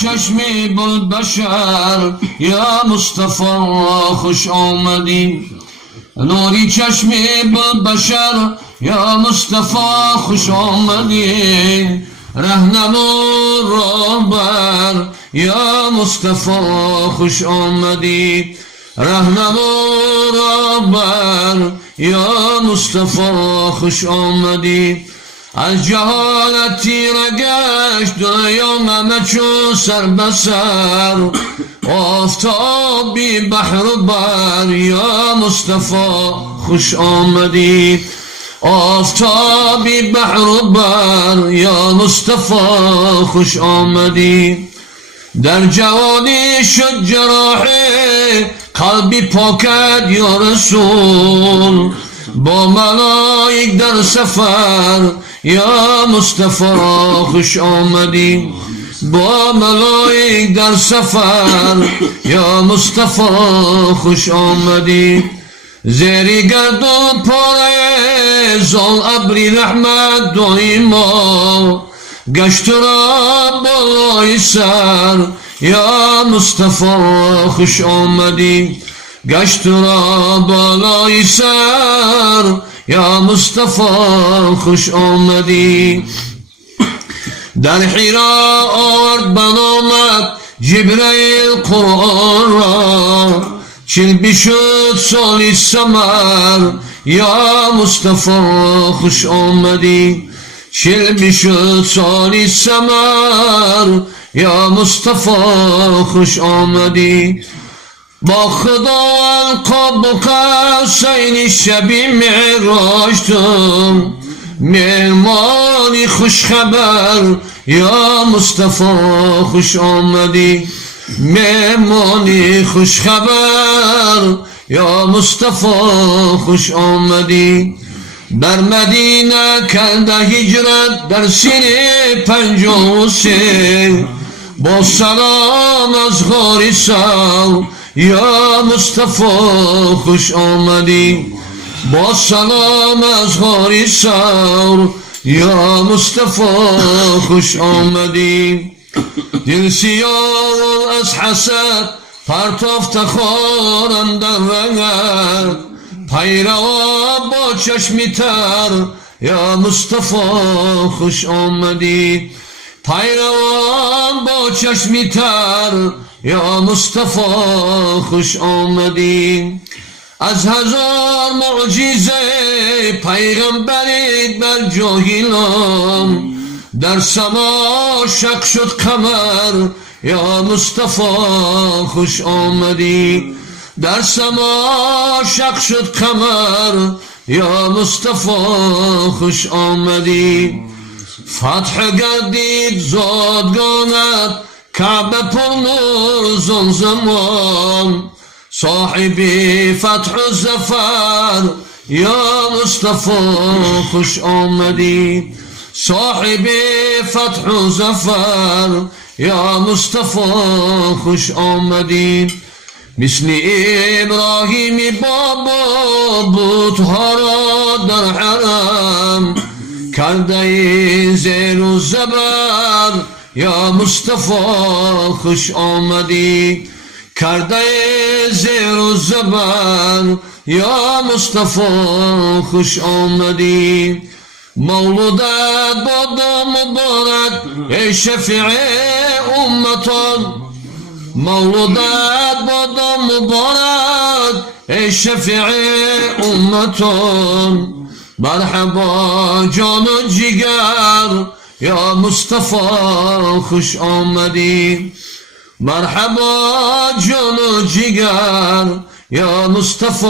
چشم بلبشر یا مصطفی خوش آمدی نوری چشم بلبشر یا مصطفی خوش آمدی رهنمو رهبر یا مصطفی خوش آمدی رهنمو رهبر یا مصطفی خوش آمدی از جهالت تیره گشت دنیا همه چون سر بسر آفتابی بحر و بر یا مصطفی خوش آمدی آفتابی بحر و بر یا مصطفی خوش آمدی در جوانی شد جراحی قلبی پاکت یا رسول با ملائک در سفر یا مصطفی خوش آمدی با ملائک در سفر یا مصطفی خوش آمدی زیری گردون پاره زال ابری رحمت دایما گشت را بالای سر یا مصطفی خوش آمدی گشت را بالای سر یا مصطفی خوش آمدی در حرا آورد بنامت جبرائیل قرآن را چلبی شد سالی سمر یا مصطفی خوش آمدی چلبی شد سالی سمر یا مصطفی خوش آمدی با خدا القاب و قوسین شبی معراجتم مهمانی خوش خبر یا مصطفی خوش آمدی مهمانی خوش خبر یا مصطفی خوش آمدی در مدینه کرده هجرت در سینه 53 با سلام از غار سو یا مصطفی خوش آمدی با سلام از غار سور یا مصطفی خوش آمدی دل سیاه از حسد پرتافت خارم در رنگت پیروا با چشمی تر یا مصطفی خوش آمدی پیروا با چشمی تر یا مصطفی خوش آمدی از هزار معجزه پیغمبرت بر جاهلان در سما شق شد قمر یا مصطفی خوش آمدی در سما شق شد قمر یا مصطفی خوش آمدی فتح گردید زادگانت کعبه پر نور زمزمان صاحب فتح و ظفر یا مصطفی خوش آمدی صاحب فتح و ظفر یا مصطفی خوش آمدی مثل ابراهیم بابا بتها را در حرم کرده زیر و زبر یا مصطفی خوش آمدی کرده زیر و زبر یا مصطفی خوش آمدی مولودت بادا مبارک ای شفیع امتان مولودت بادا مبارک ای شفیع امتان مرحبا جان و جگر یا مصطفی خوش آمدی مرحبا جان و جگر یا مصطفی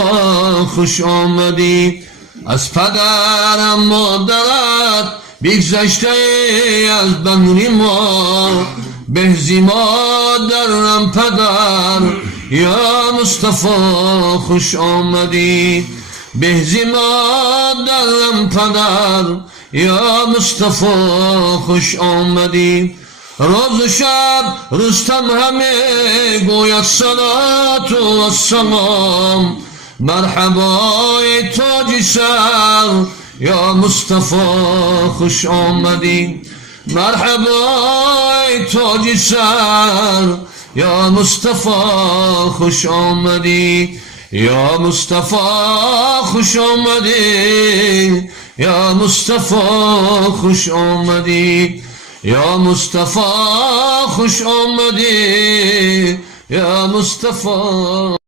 خوش آمدی از پدرم مادرت بگذشته از بنی ما بهزی مادرم پدر یا مصطفی خوش آمدی بهزی مادرم پدر یا مصطفی خوش آمدی روز و شب رستم همه گوید صلات و السلام مرحبای تاج سر یا مصطفی خوش آمدی مرحبا ای تاج سر یا مصطفی خوش آمدی یا مصطفی خوش آمدی یا مصطفی خوش آمدی یا مصطفی خوش آمدی یا مصطفی